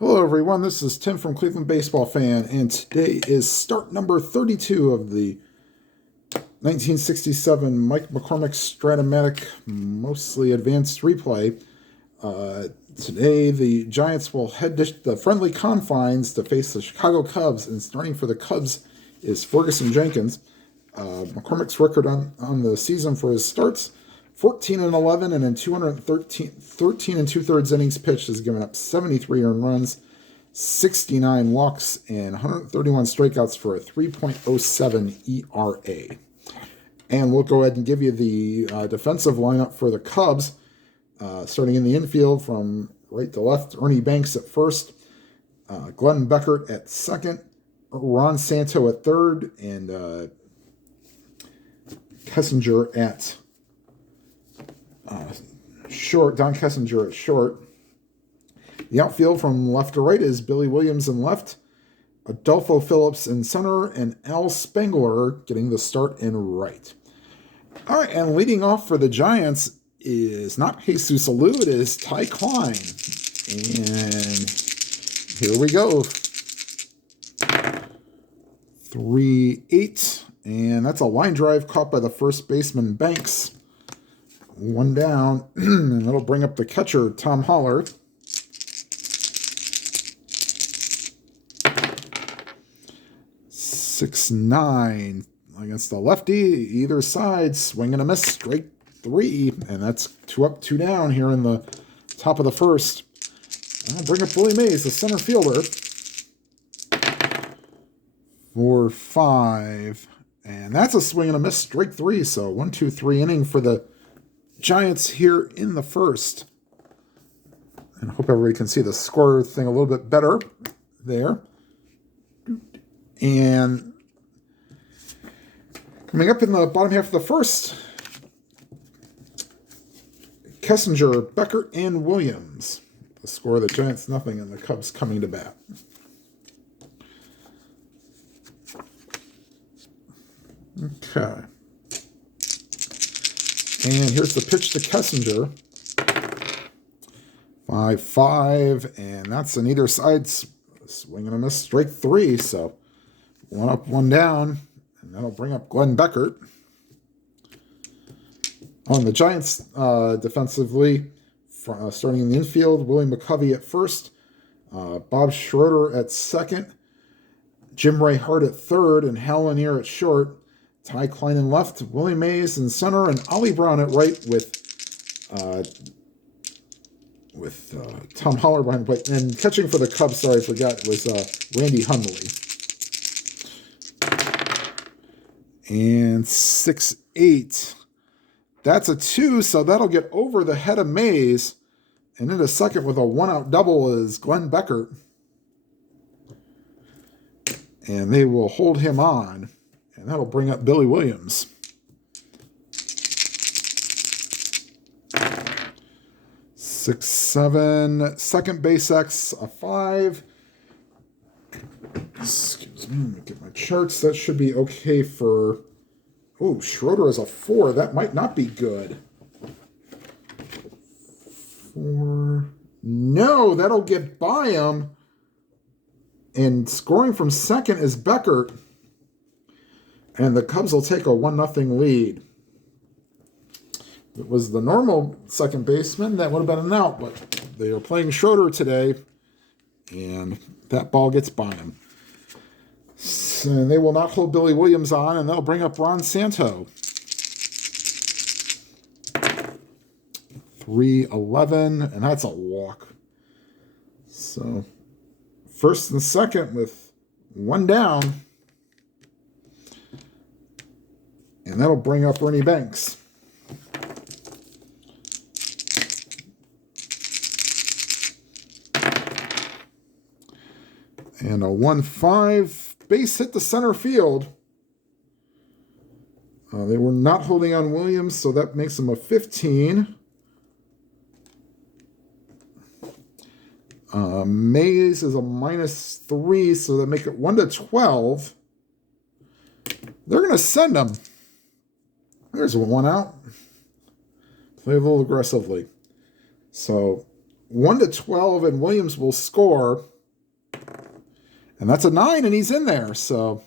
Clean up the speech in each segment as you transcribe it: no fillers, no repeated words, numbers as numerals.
Hello, everyone. This is Tim from Cleveland Baseball Fan, and today is start number 32 of the 1967 Mike McCormick Strat-O-Matic mostly advanced replay. Today, the Giants will head to the friendly confines to face the Chicago Cubs, and starting for the Cubs is Ferguson Jenkins. McCormick's record on the season for his starts: 14-11, and in 13 and 2/3 innings pitched has given up 73 earned runs, 69 walks, and 131 strikeouts for a 3.07 ERA. And we'll go ahead and give you the defensive lineup for the Cubs. Starting in the infield from right to left: Ernie Banks at first, Glenn Beckert at second, Ron Santo at third, and Kessinger at short. Don Kessinger at short. The outfield from left to right is Billy Williams in left, Adolfo Phillips in center, and Al Spengler getting the start in right. All right, and leading off for the Giants is not Jesus Alou, it is Ty Klein. And here we go. 3-8, and that's a line drive caught by the first baseman Banks. One down, and that'll bring up the catcher, Tom Holler. 6-9 against the lefty, either side, swing and a miss, strike 3, and that's 2 up, 2 down here in the top of the first. I'll bring up Willie Mays, the center fielder. 4-5, and that's a swing and a miss, strike 3. So 1-2-3 inning for the Giants here in the first. And I hope everybody can see the score thing a little bit better there. And coming up in the bottom half of the first, Kessinger, Beckert, and Williams. The score of the Giants, nothing, and the Cubs coming to bat. Okay. And here's the pitch to Kessinger. 5-5, and that's on either side. Swing and a miss, strike 3. So 1 up, 1 down, and that'll bring up Glenn Beckert. On the Giants defensively, starting in the infield, Willie McCovey at first, Bob Schroeder at second, Jim Ray Hart at third, and Hal Lanier at short. Ty Klein in left, Willie Mays in center, and Ollie Brown at right with Tom Holler behind the plate. And catching for the Cubs, sorry, I forgot, was Randy Hundley. And 6-8. That's a 2, so that'll get over the head of Mays. And in a second with a 1-out double is Glenn Beckert. And they will hold him on. And that'll bring up Billy Williams. 6-7. Second base X, a 5. Excuse me, let me get my charts. That should be okay for... Oh, Schroeder is a 4. That might not be good. 4. No, that'll get by him. And scoring from second is Beckert. And the Cubs will take a 1-0 lead. If it was the normal second baseman, that would have been an out. But they are playing Schroeder today. And that ball gets by him. And they will not hold Billy Williams on, and they'll bring up Ron Santo. 3-11, and that's a walk. So, first and second with 1 down. And that'll bring up Ernie Banks. And a 1-5. Base hit the center field. They were not holding on Williams, so that makes him a 15. Mays is a -3, so that make it 1-12. They're going to send him. There's 1 out. Play a little aggressively. So 1-12, and Williams will score. And that's a 9, and he's in there. So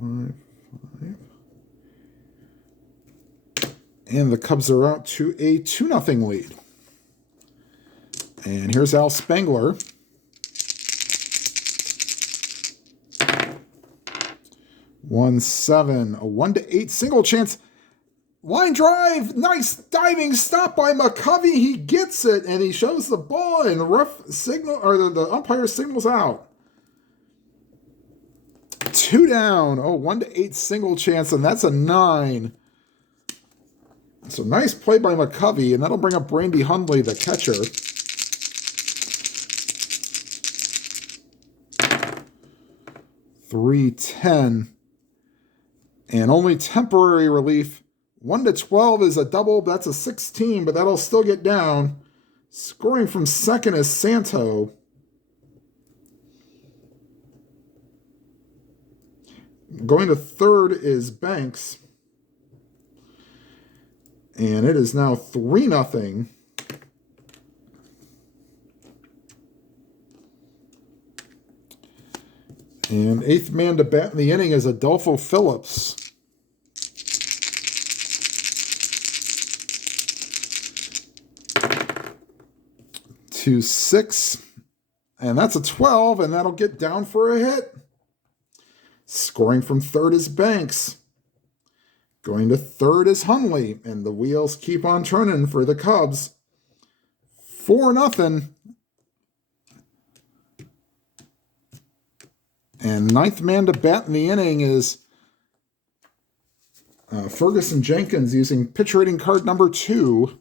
5. And the Cubs are out to a 2-0 lead. And here's Al Spangler. One 7, a 1-8 single chance. Line drive, nice diving stop by McCovey. He gets it, and he shows the ball, and the ref signal, or the umpire signals out. 2 down. Oh, 1-8 single chance, and that's a 9. So nice play by McCovey, and that'll bring up Brandy Hundley, the catcher. 3-10. And only temporary relief. 1-12 is a double. That's a 16, but that'll still get down. Scoring from second is Santo. Going to third is Banks. And it is now 3-0. And eighth man to bat in the inning is Adolfo Phillips. 2-6. And that's a 12, and that'll get down for a hit. Scoring from third is Banks. Going to third is Hundley, and the wheels keep on turning for the Cubs. 4-0. And ninth man to bat in the inning is Ferguson Jenkins using pitch rating card number 2.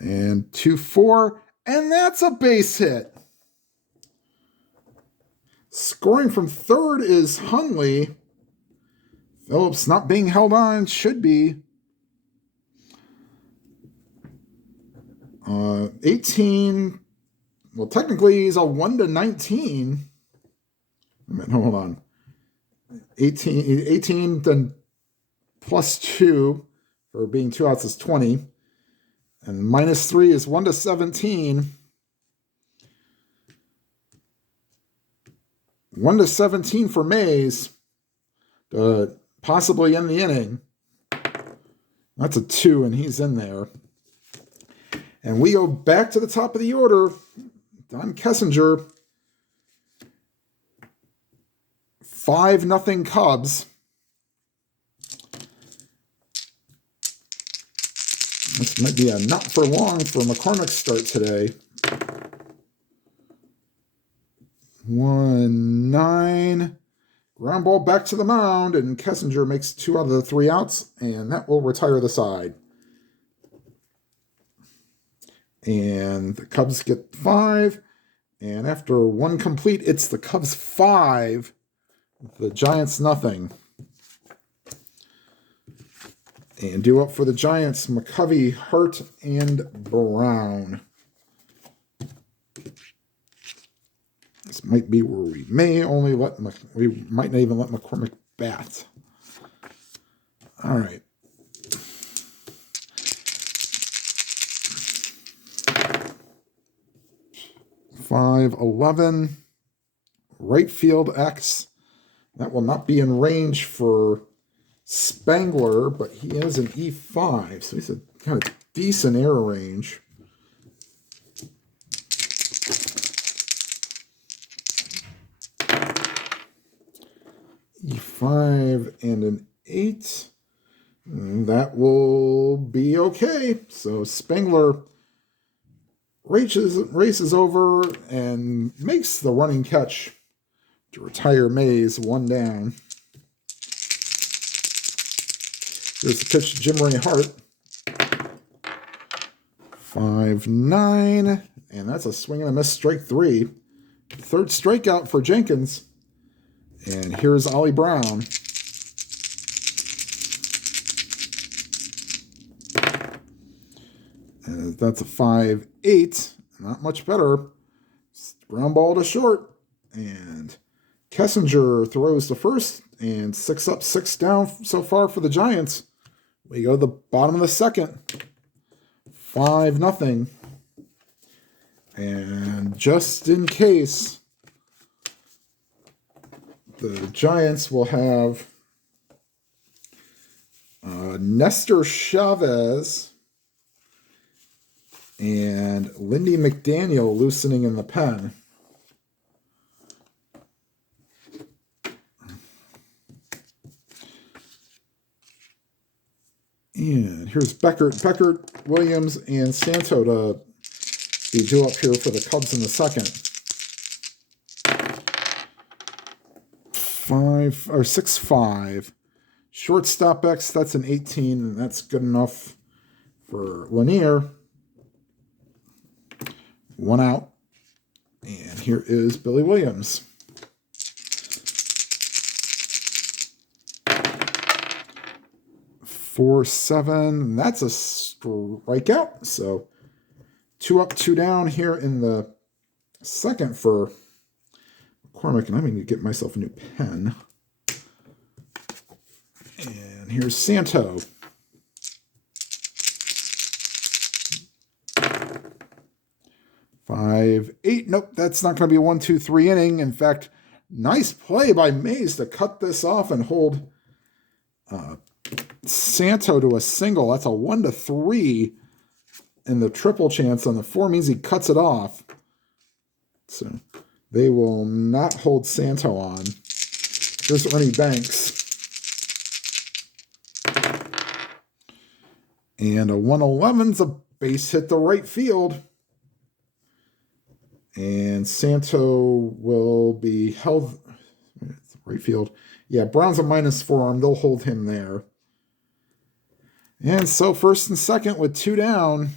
And 2-4, and that's a base hit. Scoring from third is Hundley. Phillips not being held on, should be. 18. Well, technically he's a 1-19. Hold on. 18 then plus 2 for being 2 outs is 20. And minus 3 is 1-17. 1-17 for Mays to possibly end the inning. That's a 2, and he's in there. And we go back to the top of the order. Don Kessinger. 5-0 Cubs. This might be a not for long for McCormick's start today. 1-9. Ground ball back to the mound, and Kessinger makes 2 out of the 3 outs, and that will retire the side. And the Cubs get 5. And after 1 complete, it's the Cubs 5, the Giants nothing. And due up for the Giants, McCovey, Hart, and Brown. This might be where we may only we might not even let McCormick bat. All right. $5-11. Right field X. That will not be in range for Spangler, but he has an E5, so he's a kind of decent error range. E5 and an 8. And that will be okay. So Spangler races over and makes the running catch to retire Mays 1 down. Here's the pitch to Jim Ray Hart. 5-9. And that's a swing and a miss, strike 3. Third strikeout for Jenkins. And here's Ollie Brown. And that's a 5-8. Not much better. Ground ball to short. And Kessinger throws to first. And 6 up, 6 down so far for the Giants. We go to the bottom of the second. 5-0. And just in case, the Giants will have Nestor Chavez and Lindy McDaniel loosening in the pen. And here's Beckert, Williams, and Santo to be due up here for the Cubs in the second. 6-5. Shortstop X, that's an 18, and that's good enough for Lanier. 1 out. And here is Billy Williams. 4-7. That's a strikeout. So 2 up, 2 down here in the second for McCormick. And I'm going to get myself a new pen. And here's Santo. Five, 8. Nope, that's not going to be a 1-2-3 inning. In fact, nice play by Mays to cut this off and hold Santo to a single. That's a 1-3 in the triple chance on the 4 means he cuts it off. So they will not hold Santo on. Here's Ernie Banks. And a 111's a base hit to right field. And Santo will be held. Right field. Yeah, Brown's a -4. They'll hold him there. And so first and second with 2 down.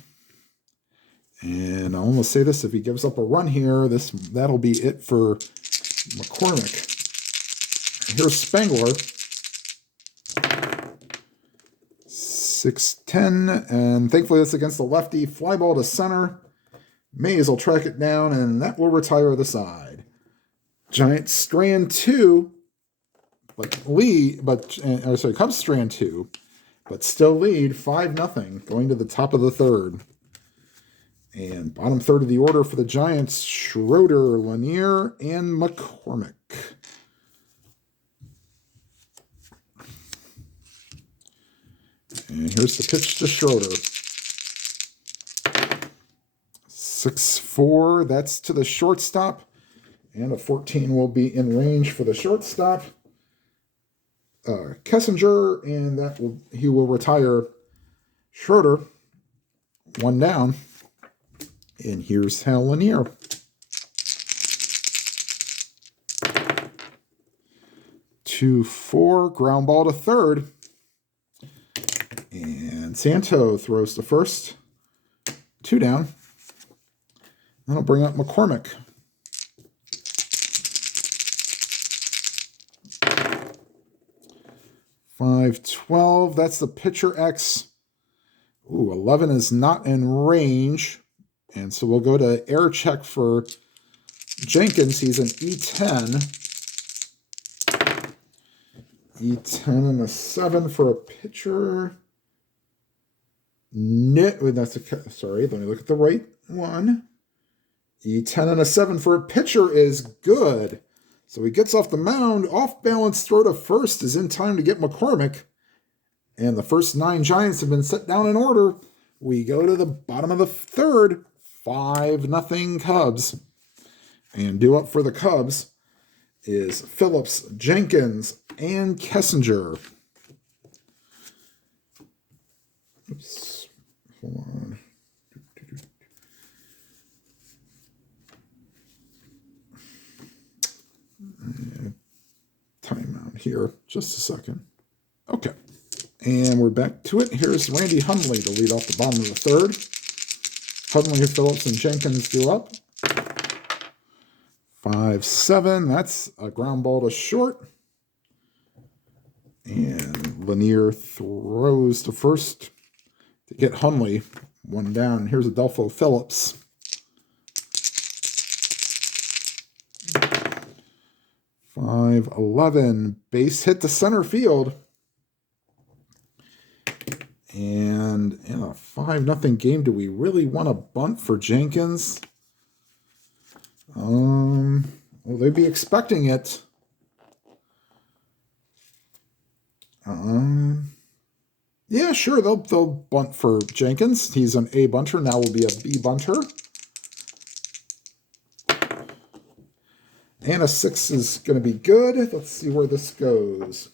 And I'll almost say this, if he gives up a run here, that'll be it for McCormick. Here's Spangler. 6-10. And thankfully that's against the lefty. Fly ball to center. Mays will track it down, and that will retire the side. Giants strand 2, Cubs strand 2, but still lead 5-0 going to the top of the third. And bottom third of the order for the Giants, Schroeder, Lanier, and McCormick. And here's the pitch to Schroeder. 6-4, that's to the shortstop. And a 14 will be in range for the shortstop. Kessinger, and he will retire Schroeder. 1 down. And here's Hal Lanier. 2-4, ground ball to third. And Santo throws to first. 2 down. That'll bring up McCormick. 5-12, that's the pitcher X. 11 is not in range. And so we'll go to air check for Jenkins. He's an E10. E10 and a 7 for a pitcher. Let me look at the right one. E10 and a 7 for a pitcher is good. So he gets off the mound. Off balance throw to first is in time to get McCormick. And the first 9 Giants have been set down in order. We go to the bottom of the third. 5-0 Cubs. And due up for the Cubs is Phillips, Jenkins, and Kessinger. Oops. Hold on. Timeout here. Just a second. Okay. And we're back to it. Here's Randy Hundley to lead off the bottom of the third. Hundley, Phillips, and Jenkins due up. 5-7. That's a ground ball to short. And Lanier throws to first to get Hundley. 1 down. Here's Adolfo Phillips. 5-11. Base hit to center field. And in a 5-0 game, do we really want to bunt for Jenkins? Will they be expecting it? Yeah, sure. They'll bunt for Jenkins. He's an A bunter. Now will be a B bunter. And a 6 is going to be good. Let's see where this goes.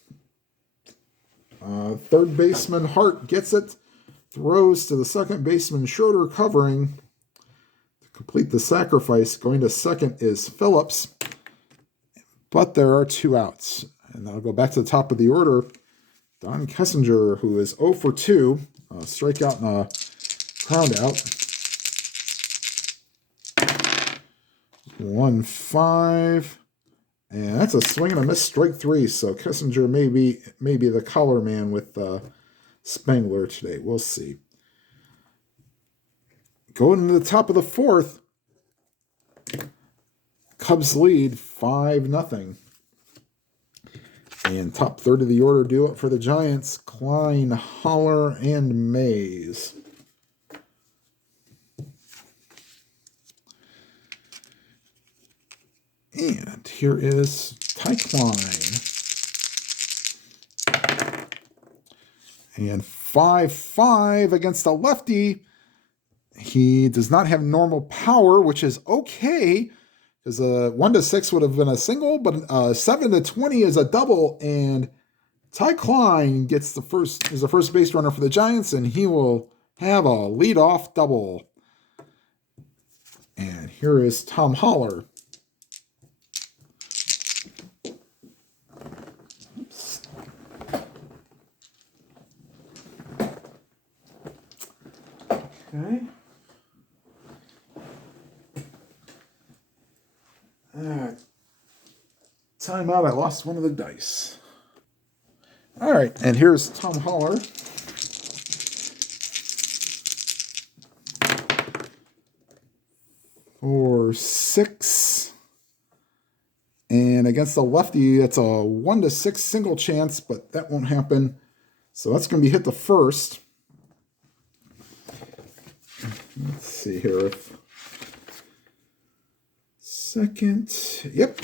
Third baseman Hart gets it. Throws to the second baseman Schroeder covering. To complete the sacrifice, going to second is Phillips. But there are 2 outs. And I'll go back to the top of the order. Don Kessinger, who is 0 for 2. Strikeout and a ground out. 1-5. And that's a swing and a miss, strike 3. So Kessinger may be the collar man with Spangler today. We'll see. Going to the top of the 4th. Cubs lead 5-0. And top third of the order do it for the Giants. Klein, Holler, and Mays. And here is Ty Klein. And 5-5 against the lefty. He does not have normal power, which is okay, because 1-6 would have been a single, but 7-20 is a double. And Ty Klein is the first base runner for the Giants, and he will have a leadoff double. And here is Tom Holler. Okay. Time out. I lost one of the dice. All right, and here's Tom Holler. For 6. And against the lefty, it's a 1-6 single chance, but that won't happen. So that's going to be hit the first. Let's see here. If second. Yep.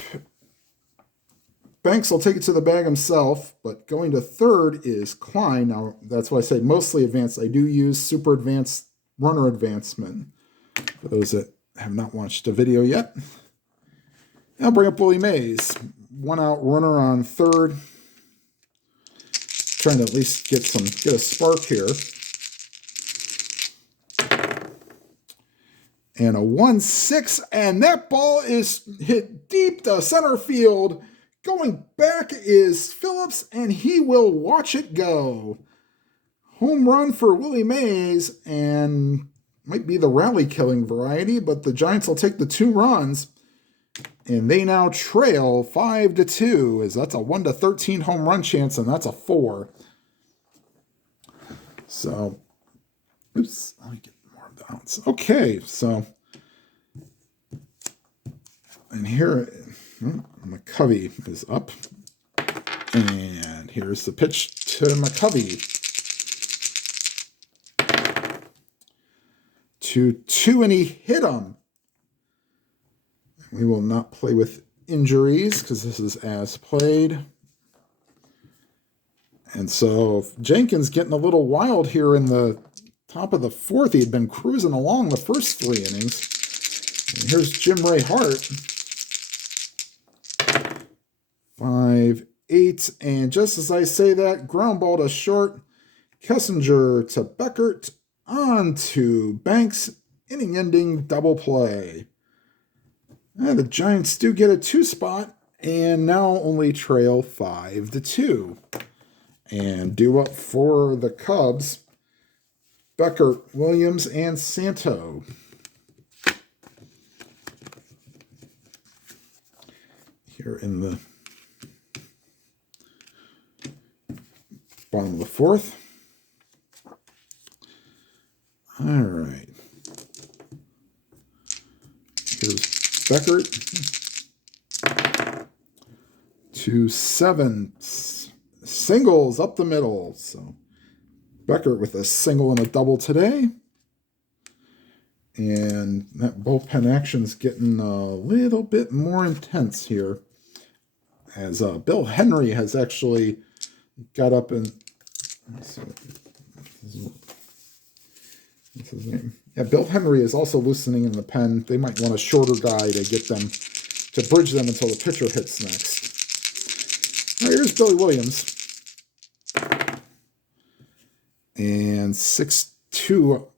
Banks will take it to the bag himself, but going to third is Klein. Now, that's why I say mostly advanced. I do use super advanced runner advancement for those that have not watched the video yet. I'll bring up Willie Mays. 1 out runner on third. Trying to at least get a spark here. And a 1-6, and that ball is hit deep to center field. Going back is Phillips, and he will watch it go. Home run for Willie Mays, and might be the rally-killing variety, but the Giants will take the 2 runs, and they now trail 5-2, as that's a 1-13 home run chance, and that's a 4. So, oops, let me get more of the outs. Okay, so, and here, McCovey is up, and here's the pitch to McCovey. 2-2, and he hit him. We will not play with injuries because this is as played. And so Jenkins getting a little wild here in the top of the 4th. He had been cruising along the first 3 innings. And here's Jim Ray Hart. 5-8. And just as I say that, ground ball to short. Kessinger to Beckert. On to Banks. Inning-ending double play. And the Giants do get a 2 spot. And now only trail 5-2. And due up for the Cubs, Beckert, Williams, and Santo. Here in the bottom of the 4th. All right. Here's Beckert. 2-7. Singles up the middle. So Beckert with a single and a double today. And that bullpen action's getting a little bit more intense here. As Bill Henry has actually got up and... Let's see. What's his name? Yeah, Bill Henry is also loosening in the pen. They might want a shorter guy to get them, to bridge them until the pitcher hits next. All right, here's Billy Williams. And 6-2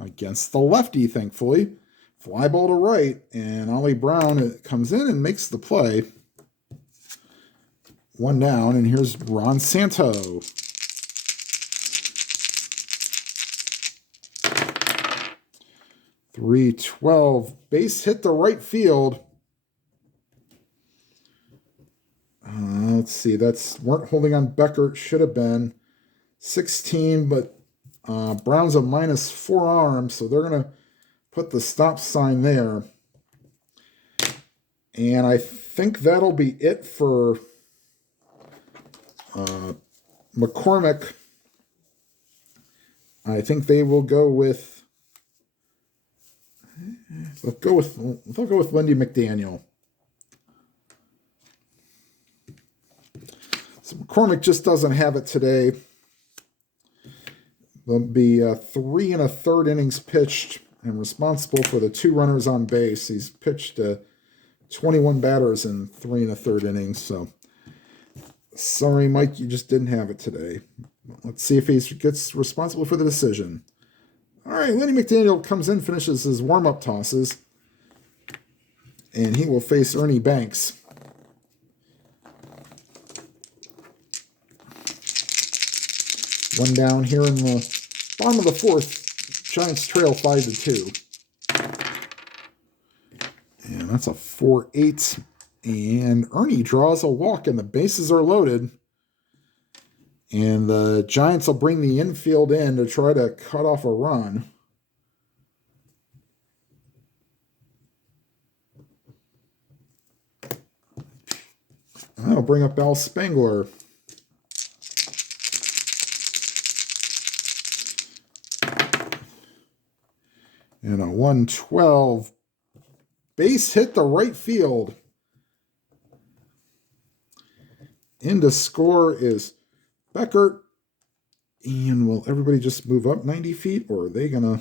against the lefty, thankfully. Fly ball to right, and Ollie Brown comes in and makes the play. 1 down, and here's Ron Santo. 3-12, base hit to right field. Let's see, weren't holding on Beckert, should have been 16, but Brown's a -4 arm, so they're going to put the stop sign there. And I think that'll be it for McCormick. I think they will go with they'll go with Lindy McDaniel. So McCormick just doesn't have it today. There'll be 3 1/3 innings pitched and responsible for the 2 runners on base. He's pitched 21 batters in 3 1/3 innings. So sorry, Mike, you just didn't have it today. Let's see if he gets responsible for the decision. All right, Lenny McDaniel comes in, finishes his warm-up tosses, and he will face Ernie Banks. One down here in the bottom of the 4th. Giants trail 5-2. And that's a 4-8. And Ernie draws a walk, and the bases are loaded. And the Giants will bring the infield in to try to cut off a run. That'll bring up Al Spangler. And a 1-12 base hit to right field. In to score is Beckert. And will everybody just move up 90 feet? Or are they going to...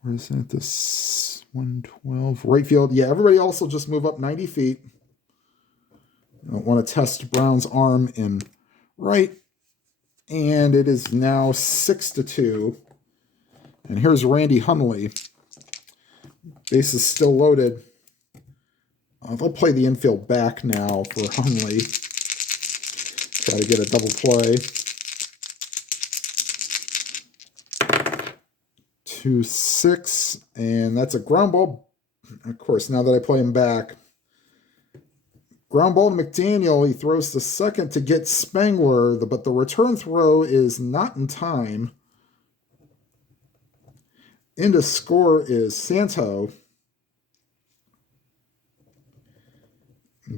Where is that? This 112. Right field. Yeah, everybody also just move up 90 feet. I don't want to test Brown's arm in right. And it is now 6-2. And here's Randy Hundley. Base is still loaded. They'll play the infield back now for Hundley. Try to get a double play. 2-6. And that's a ground ball. Of course, now that I play him back. Ground ball to McDaniel. He throws to second to get Spangler. But the return throw is not in time. In to score is Santo.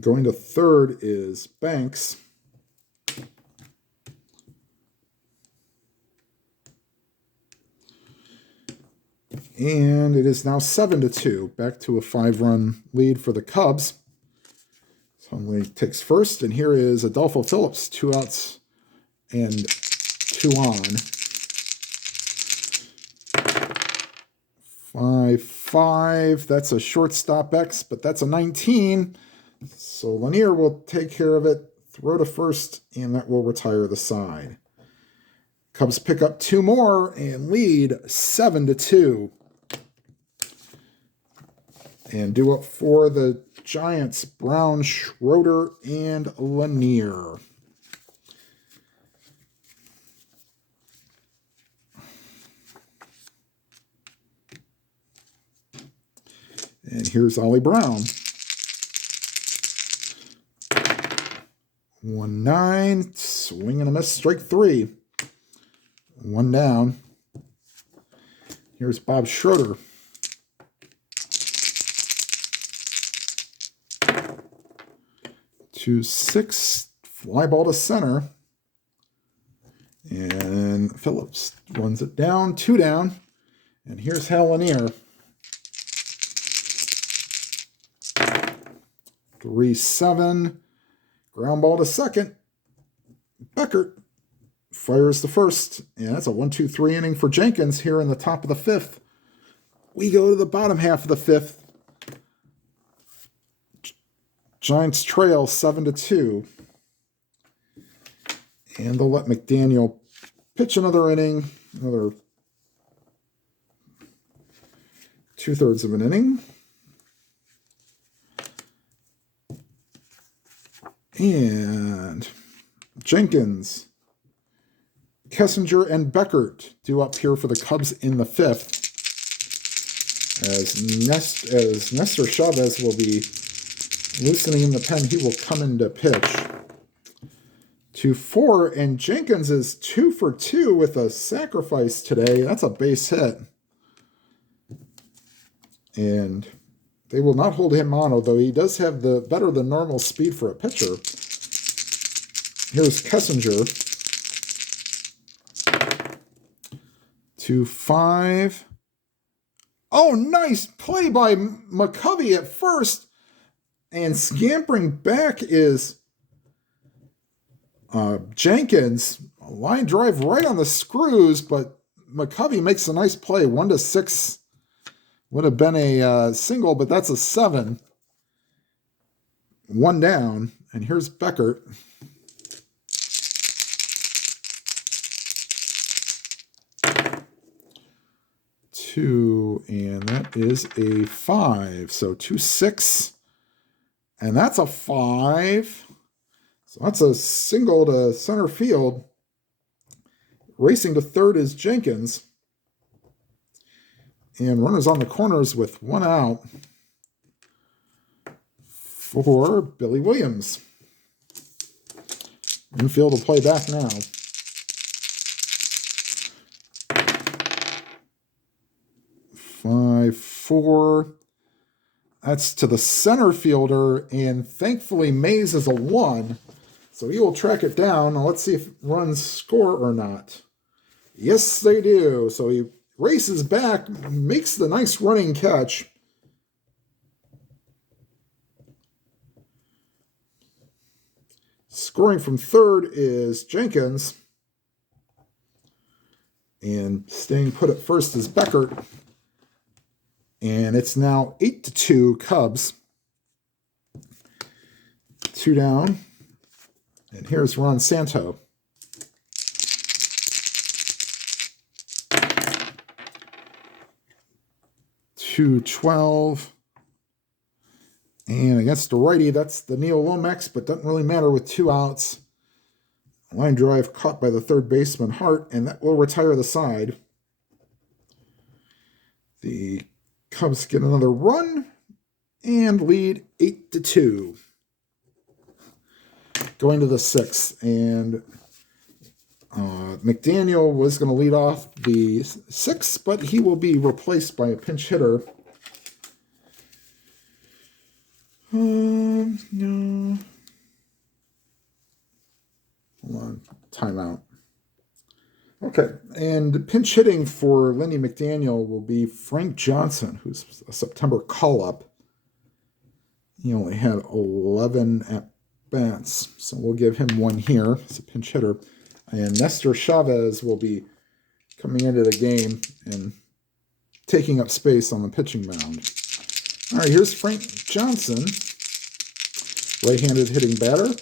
Going to third is Banks. And it is now 7-2. Back to a 5-run lead for the Cubs. Hundley takes first, and here is Adolfo Phillips. 2 outs and 2 on. 5-5. That's a shortstop X, but that's a 19. So Lanier will take care of it, throw to first, and that will retire the side. Cubs pick up 2 more and lead 7-2. And due up for the Giants, Brown, Schroeder, and Lanier. And here's Ollie Brown. 1-9, swing and a miss, strike 3. 1 down. Here's Bob Schroeder. 2-6, fly ball to center. And Phillips runs it down, 2 down. And here's Hal Lanier. 3-7, ground ball to second. Beckert fires the first, and that's a 1-2-3 inning for Jenkins here in the top of the 5th. We go to the bottom half of the 5th. Giants trail 7-2. And they'll let McDaniel pitch another inning, another 2/3 of an inning. And Jenkins, Kessinger, and Beckert due up here for the Cubs in the 5th. As Nestor Chavez will be loosening in the pen, he will come into pitch. 2-4, and Jenkins is 2 for 2 with a sacrifice today. That's a base hit. And they will not hold him on, although he does have the better than normal speed for a pitcher. Here's Kessinger. 2-5. Oh, nice play by McCovey at first. And scampering back is Jenkins. A line drive right on the screws, but McCovey makes a nice play. 1-6 would have been a single, but that's a 7. 1 down. And here's Beckert. 2, and that is a 5. So 2-6, and that's a 5. So that's a single to center field. Racing to third is Jenkins. And runners on the corners with 1 out for Billy Williams. Infield will play back now. 5-4. That's to the center fielder, and thankfully Mays is a 1, so he will track it down. Now let's see if runs score or not. Yes, they do. So he races back, makes the nice running catch. Scoring from third is Jenkins, and staying put at first is Beckert. And it's now 8-2 Cubs. 2 down. And here's Ron Santo. .212. And against the righty, that's the Neil Lomax, but doesn't really matter with 2 outs. Line drive caught by the third baseman Hart, and that will retire the side. The Cubs get another run and lead 8-2. Going to the 6th, and McDaniel was going to lead off the 6th, but he will be replaced by a pinch hitter. No. Hold on. Timeout. Okay, and pinch hitting for Lenny McDaniel will be Frank Johnson, who's a September call-up. He only had 11 at-bats, so we'll give him 1 here as a pinch hitter. And Nestor Chavez will be coming into the game and taking up space on the pitching mound. All right, here's Frank Johnson, right-handed hitting batter.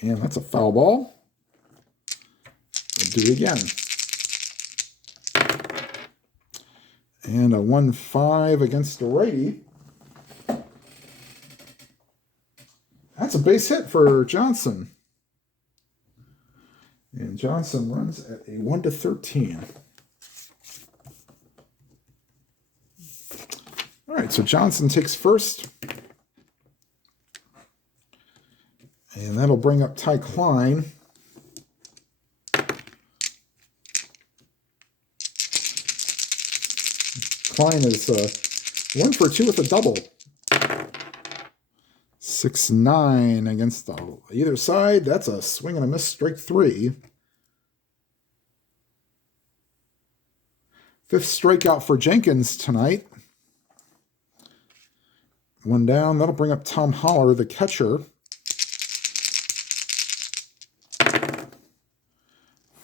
And that's a foul ball. We'll do it again. And a 1-5 against the righty. That's a base hit for Johnson. And Johnson runs at a 1-13. All right, so Johnson takes first. And that'll bring up Ty Klein. Klein is 1 for 2 with a double. 6-9 against either side. That's a swing and a miss, strike 3. 5th strikeout for Jenkins tonight. 1 down. That'll bring up Tom Holler, the catcher.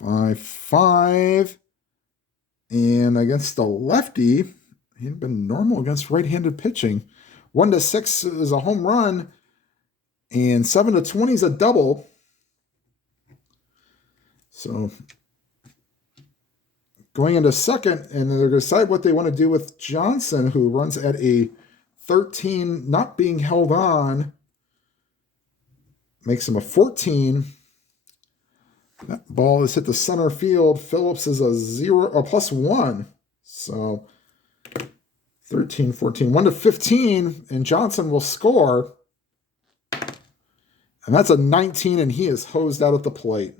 5-5. And against the lefty, he'd been normal against right-handed pitching. 1-6 is a home run, and 7-20 is a double. So going into second, and they're going to decide what they want to do with Johnson, who runs at a 13, not being held on. Makes him a 14. That ball has hit the center field. Phillips is a +1. So 13, 14, 1-15, and Johnson will score. And that's a 19, and he is hosed out at the plate.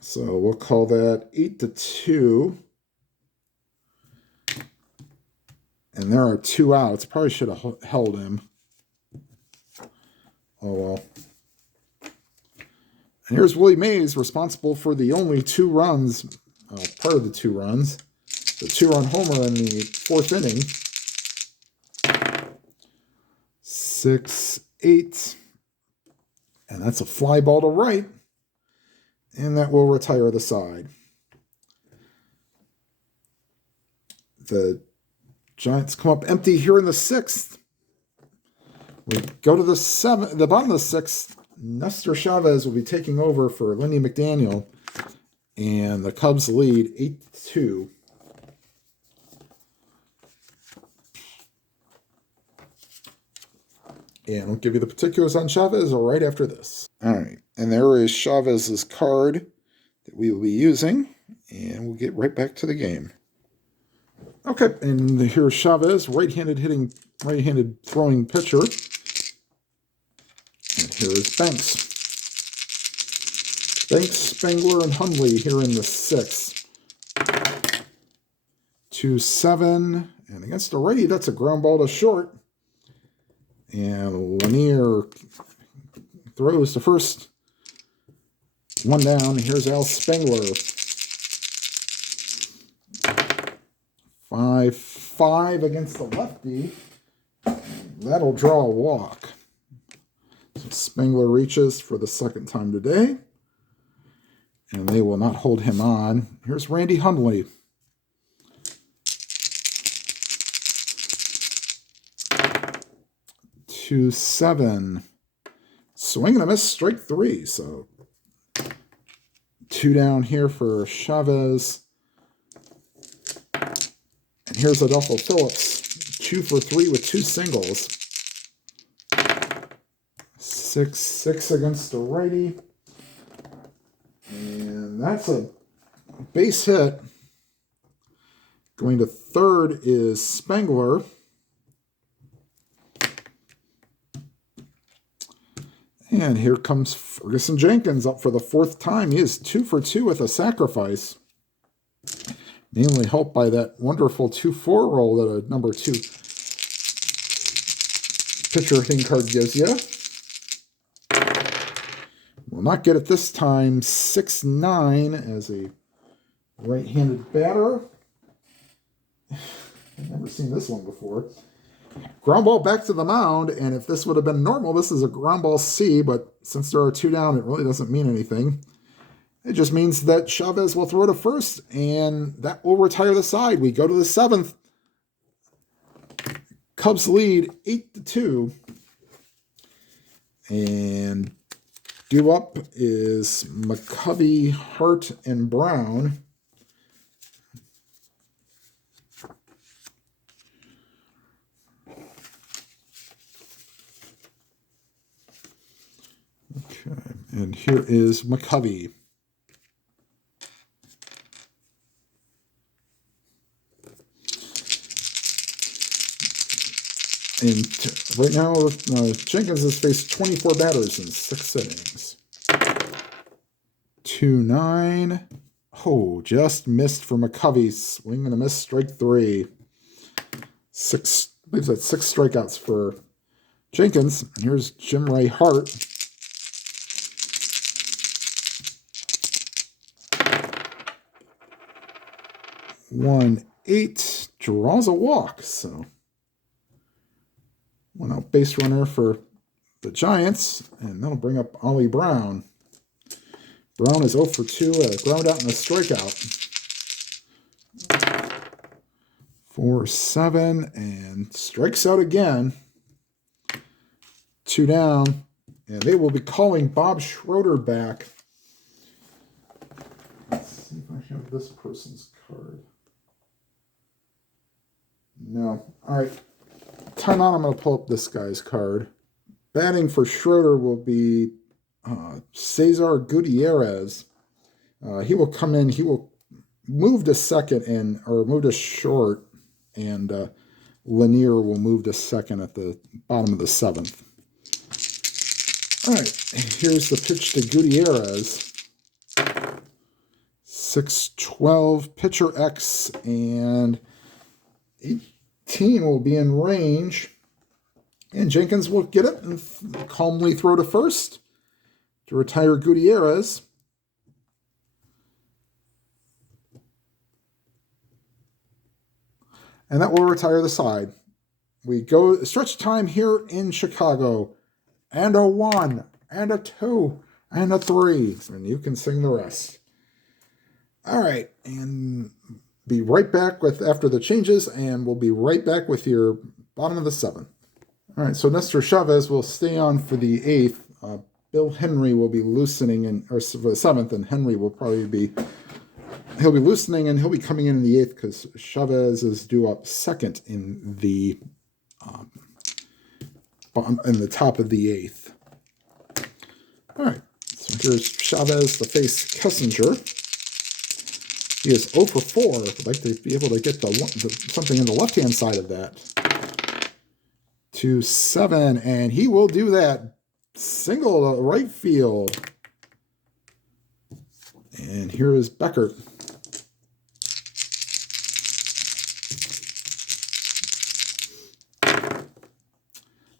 So we'll call that 8-2. And there are 2 outs. Probably should have held him. Oh, well. And here's Willie Mays, responsible for the only 2 runs, part of the 2 runs. The 2-run homer in the 4th inning. 6-8. And that's a fly ball to right. And that will retire the side. The Giants come up empty here in the 6th. We go to the bottom of the 6th. Nestor Chavez will be taking over for Lenny McDaniel. And the Cubs lead 8-2. And I'll give you the particulars on Chavez right after this. All right. And there is Chavez's card that we will be using. And we'll get right back to the game. Okay. And here's Chavez, right-handed throwing pitcher. And here is Banks. Banks, Spangler, and Hundley here in the 6th. 2-7. And against the righty, that's a ground ball to short. And Lanier throws to first. 1 down. Here's Al Spangler. 5-5 against the lefty. That'll draw a walk. So Spangler reaches for the 2nd time today. And they will not hold him on. Here's Randy Hundley. 2-7. Swing and a miss, strike 3. So 2 down here for Chavez. And here's Adolfo Phillips. 2 for 3 with 2 singles. 6-6 against the righty. And that's a base hit. Going to third is Spangler. And here comes Ferguson Jenkins up for the 4th time. He is 2 for 2 with a sacrifice. Mainly helped by that wonderful 2-4 roll that a number 2 pitcher hitting card gives you. Will not get it this time. 6-9 as a right-handed batter. I've never seen this one before. Ground ball back to the mound, and if this would have been normal, this is a ground ball C, but since there are 2 down, it really doesn't mean anything. It just means that Chavez will throw to first, and that will retire the side. We go to the 7th. Cubs lead 8-2. And due up is McCovey, Hart, and Brown. Okay, and here is McCovey. And right now, Jenkins has faced 24 batters in 6 innings. 2-9. Oh, just missed for McCovey. Swing and a miss, strike 3. believes that's 6 strikeouts for Jenkins. And here's Jim Ray Hart. One 8 draws a walk. So 1 out base runner for the Giants, and that'll bring up Ollie Brown. Brown is 0 for 2, a ground out and a strikeout. 4-7, and strikes out again. 2 down, and they will be calling Bob Schroeder back. Let's see if I have this person's card. No. All right. Time on, I'm going to pull up this guy's card. Batting for Schroeder will be Cesar Gutierrez. He will come in. He will move to second or move to short, and Lanier will move to second at the bottom of the 7th. All right, here's the pitch to Gutierrez. 6-12, pitcher X, and 18 will be in range. And Jenkins will get it and calmly throw to first to retire Gutierrez. And that will retire the side. We go stretch time here in Chicago. And a 1, and a 2, and a 3. And you can sing the rest. All right. And be right back after the changes. And we'll be right back with your bottom of the 7th. All right. So Nestor Chavez will stay on for the 8th. Bill Henry will be loosening for the 7th. And Henry will probably be... He'll be loosening and he'll be coming in the 8th because Chavez is due up 2nd in the top of the 8th. All right, so here's Chavez to face Kessinger. He is 0 for 4. I'd like to be able to get something in the left-hand side of that. 2-7, and he will do that. Single to right field. And here is Becker.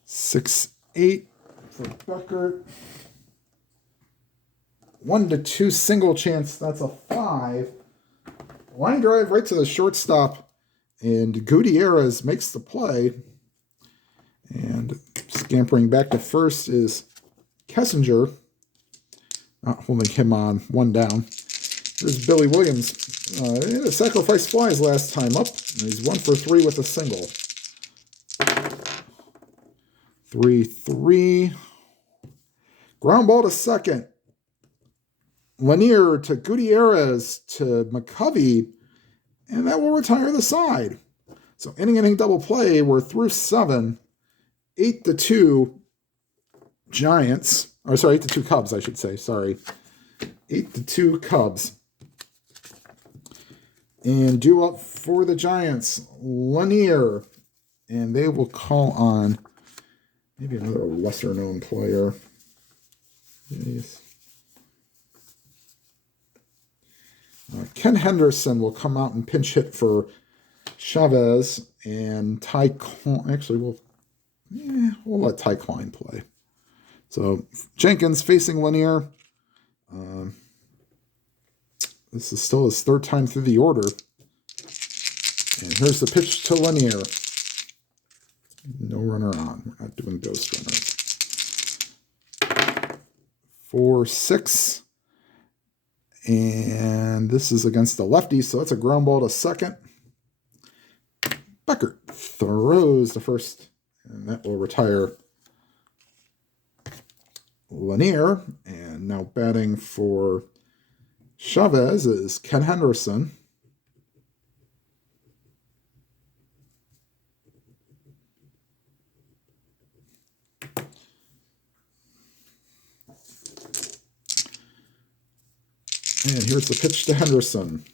Six, 8 for Becker. 1-2 single chance. That's a 5. Line drive right to the shortstop. And Gutierrez makes the play. And scampering back to first is Kessinger. Not holding him on. 1 down. There's Billy Williams. He had a sacrifice flies last time up. And he's 1 for 3 with a single. 3-3. Ground ball to second. Lanier to Gutierrez to McCovey. And that will retire the side. So inning double play. We're through 7. 8-2 Giants. Or sorry, 8-2 Cubs, I should say. Sorry. 8-2 Cubs. And due up for the Giants, Lanier. And they will call on maybe another lesser-known player. Yes. Ken Henderson will come out and pinch hit for Chavez. And Ty Klein. Actually, we'll let Ty Klein play. So Jenkins facing Lanier. This is still his 3rd time through the order. And here's the pitch to Lanier. No runner on. We're not doing ghost runners. 4-6. And this is against the lefty, so that's a ground ball to second. Becker throws to first, and that will retire Lanier. And now batting for Chavez is Ken Henderson. And here's the pitch to Henderson.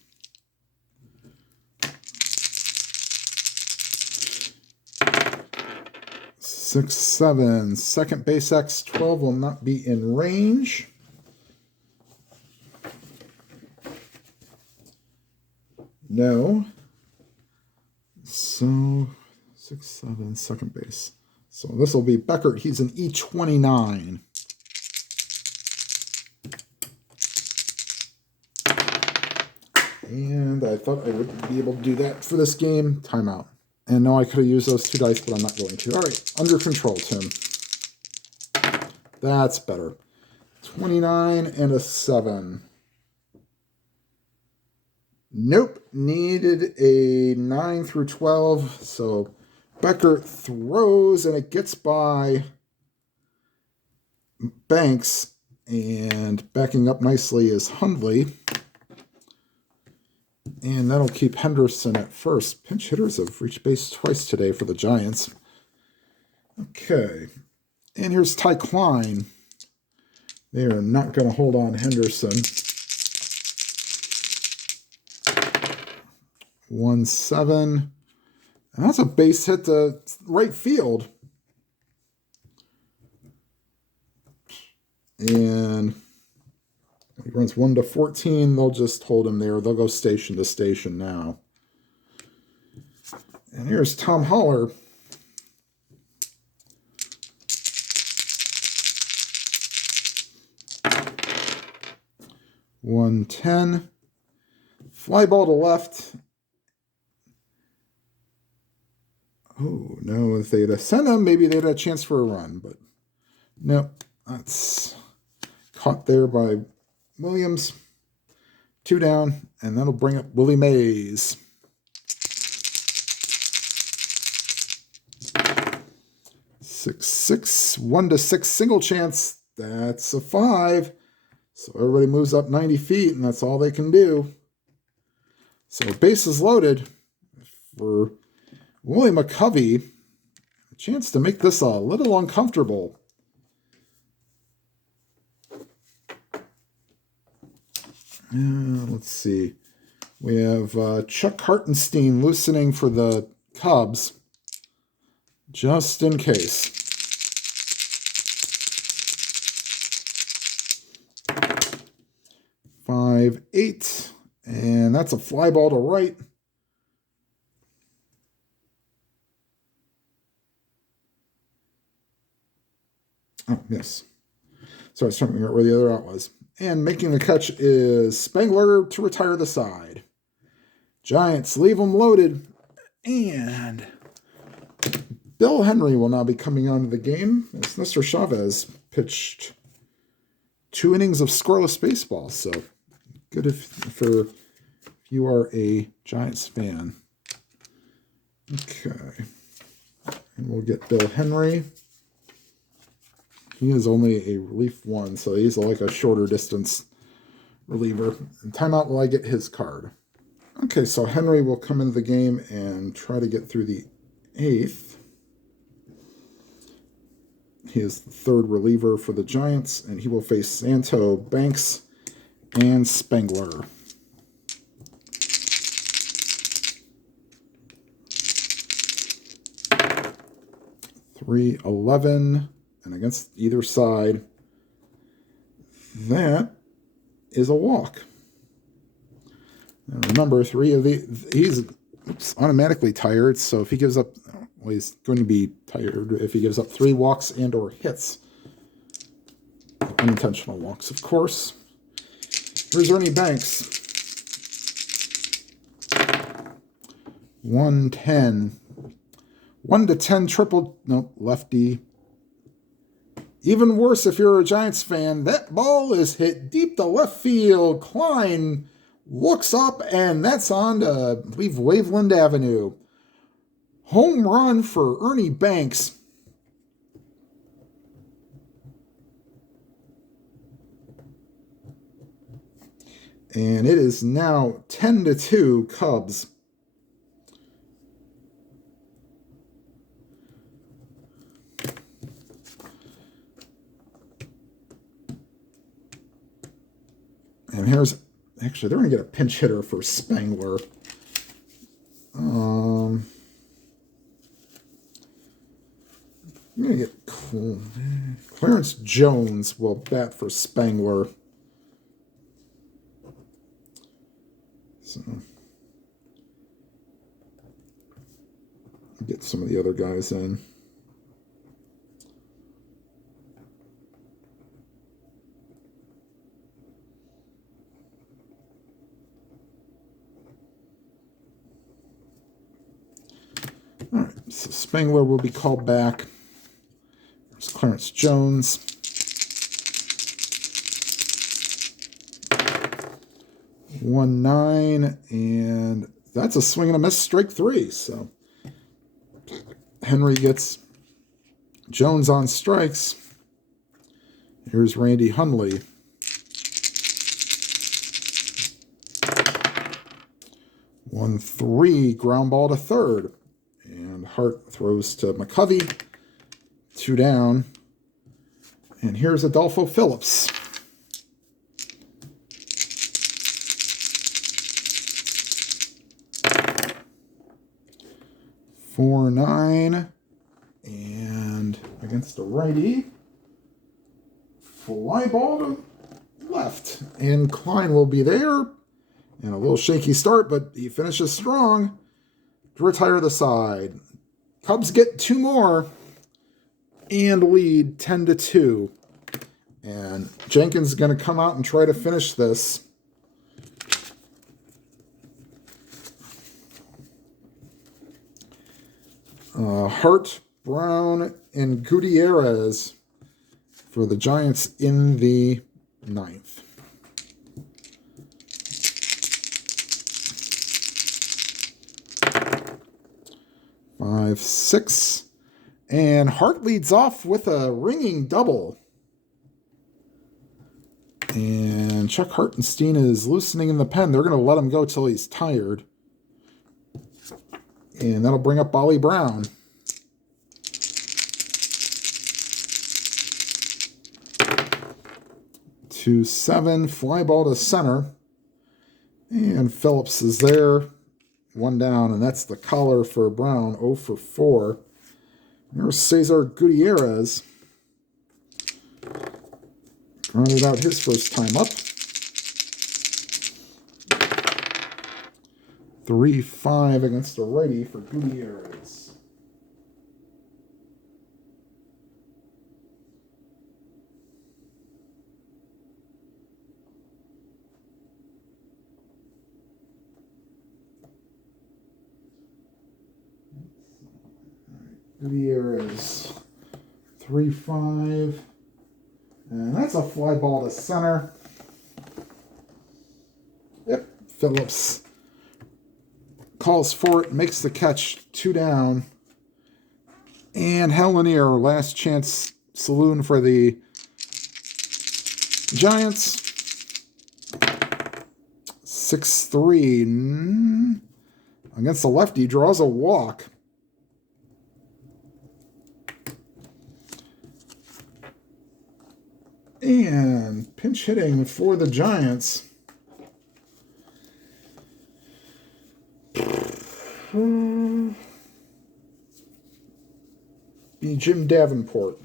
Six, 7. Second base X 12 will not be in range. No. So 6, 7, second base. So this will be Beckert. He's an E29. And I thought I would be able to do that for this game. Timeout. And no, I could have used those 2 dice, but I'm not going to. All right, under control, Tim. That's better. 29 and a 7. Nope, needed a 9 through 12. So Beckert throws, and it gets by Banks. And backing up nicely is Hundley. And that'll keep Henderson at first. Pinch hitters have reached base twice today for the Giants. Okay. And here's Ty Klein. They are not going to hold on Henderson. 1-7. And that's a base hit to right field. And he runs 1-14. They'll just hold him there. They'll go station to station now. And here's Tom Haller. .110. Fly ball to left. Oh, no. If they'd have sent him, maybe they'd have a chance for a run. But no, that's caught there by Williams. 2 down, and that'll bring up Willie Mays. Six, 1-6 single chance. That's a 5. So everybody moves up 90 feet, and that's all they can do. So base is loaded for Willie McCovey. A chance to make this a little uncomfortable. Let's see. We have Chuck Hartenstein loosening for the Cubs, just in case. 5-8, and that's a fly ball to right. Oh, yes. Sorry, I was trying to figure out where the other out was. And making the catch is Spangler to retire the side. Giants leave them loaded. And Bill Henry will now be coming onto the game as Mr. Chavez pitched 2 innings of scoreless baseball. So good if you are a Giants fan. Okay. And we'll get Bill Henry. He is only a relief 1, so he's like a shorter distance reliever. And timeout while I get his card. Okay, so Henry will come into the game and try to get through the 8th. He is the 3rd reliever for the Giants, and he will face Santo, Banks, and Spangler. .311. And against either side, that is a walk. Now remember, 3 of he's automatically tired, so if he gives up, well, he's going to be tired if he gives up 3 walks and or hits. Unintentional walks, of course. Here's Ernie Banks. 110. 1-10 triple, no, lefty. Even worse if you're a Giants fan, that ball is hit deep to left field. Klein looks up, and that's on to, I believe, Waveland Avenue. Home run for Ernie Banks. And it is now 10-2 Cubs. And here's, actually, they're going to get a pinch hitter for Spangler. I'm going to get Clarence Jones will bat for Spangler. So get some of of the other guys in. All right, so Spangler will be called back. There's Clarence Jones. One, 9, and that's a swing and a miss, strike 3. So Henry gets Jones on strikes. Here's Randy Hundley. One, 3, ground ball to third. And Hart throws to McCovey. 2 down. And here's Adolfo Phillips. Four, 9, and against the righty, fly ball to left, and Klein will be there, and a little shaky start, but he finishes strong to retire the side. Cubs get 2 more and lead 10-2, and Jenkins is going to come out and try to finish this. Hart, Brown, and Gutierrez for the Giants in the 9th. Five, 6, and Hart leads off with a ringing double. And Chuck Hartenstein is loosening in the pen. They're going to let him go till he's tired. And that'll bring up Bolly Brown. 2-7, fly ball to center. And Phillips is there. 1 down, and that's the collar for Brown, 0 for 4. There's Cesar Gutierrez. Rounded out his first time up. 3-5 against the righty for Gutierrez. Gutierrez, 3-5, and that's a fly ball to center. Yep, Phillips calls for it, makes the catch, 2 down. And Hellenier, last chance saloon for the Giants. 6-3 against the lefty, draws a walk. And pinch hitting for the Giants. Be Jim Davenport.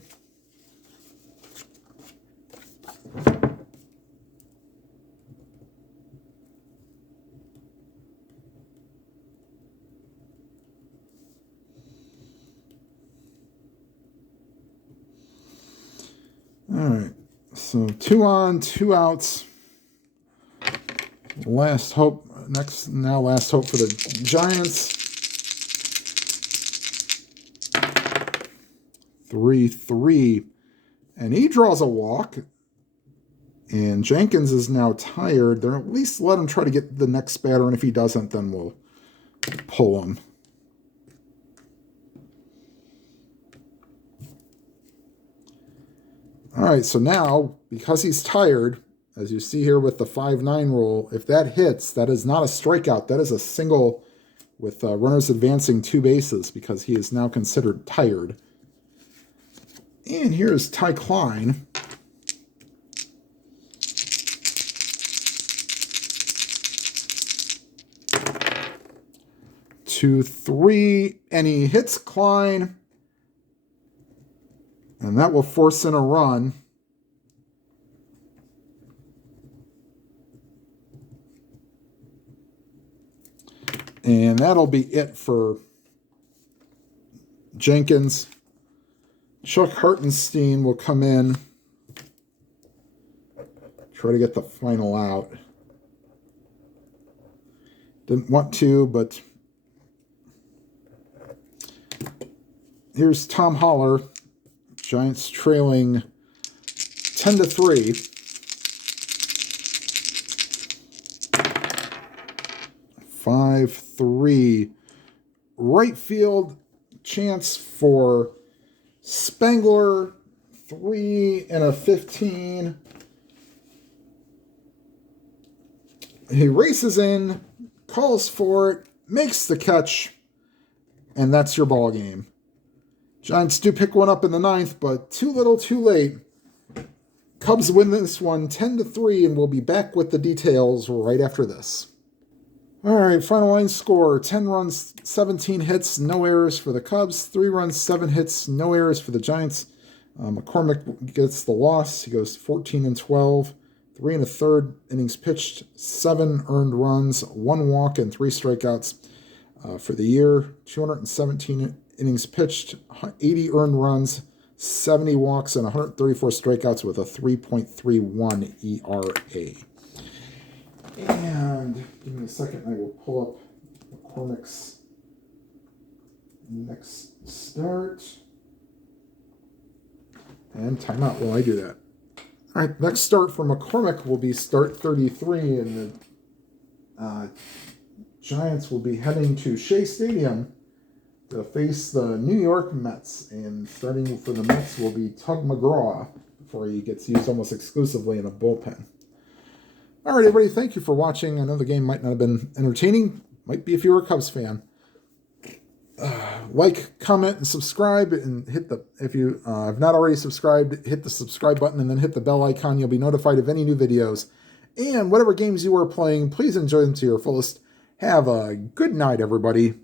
All right. So 2 on, 2 outs. Last hope. Last hope for the Giants. 3-3. And he draws a walk. And Jenkins is now tired. They're at least let him try to get the next batter, and if he doesn't, then we'll pull him. All right, so now, because he's tired, as you see here with the 5-9 rule, if that hits, that is not a strikeout. That is a single with runners advancing 2 bases because he is now considered tired. And here's Ty Klein. Two, 3, and he hits Klein. And that will force in a run. And that'll be it for Jenkins. Chuck Hartenstein will come in. Try to get the final out. Didn't want to, but here's Tom Holler. Giants trailing 10-3. 5-3. Right field chance for Spangler. 3 and a 15. He races in, calls for it, makes the catch, and that's your ball game. Giants do pick one up in the 9th, but too little, too late. Cubs win this one 10-3, and we'll be back with the details right after this. All right, final line score, 10 runs, 17 hits, no errors for the Cubs, 3 runs, 7 hits, no errors for the Giants. McCormick gets the loss. He goes 14-12, 3 1/3 innings pitched, 7 earned runs, 1 walk, and 3 strikeouts for the year. 217 innings pitched, 80 earned runs, 70 walks, and 134 strikeouts with a 3.31 ERA. And give me a second, I will pull up McCormick's next start. And timeout while I do that. All right, next start for McCormick will be start 33, and the Giants will be heading to Shea Stadium to face the New York Mets. And starting for the Mets will be Tug McGraw before he gets used almost exclusively in a bullpen. All right, everybody, thank you for watching. I know the game might not have been entertaining. Might be if you were a Cubs fan. Like, comment, and subscribe, and hit the, if you have not already subscribed, hit the subscribe button and then hit the bell icon. You'll be notified of any new videos. And whatever games you are playing, please enjoy them to your fullest. Have a good night, everybody.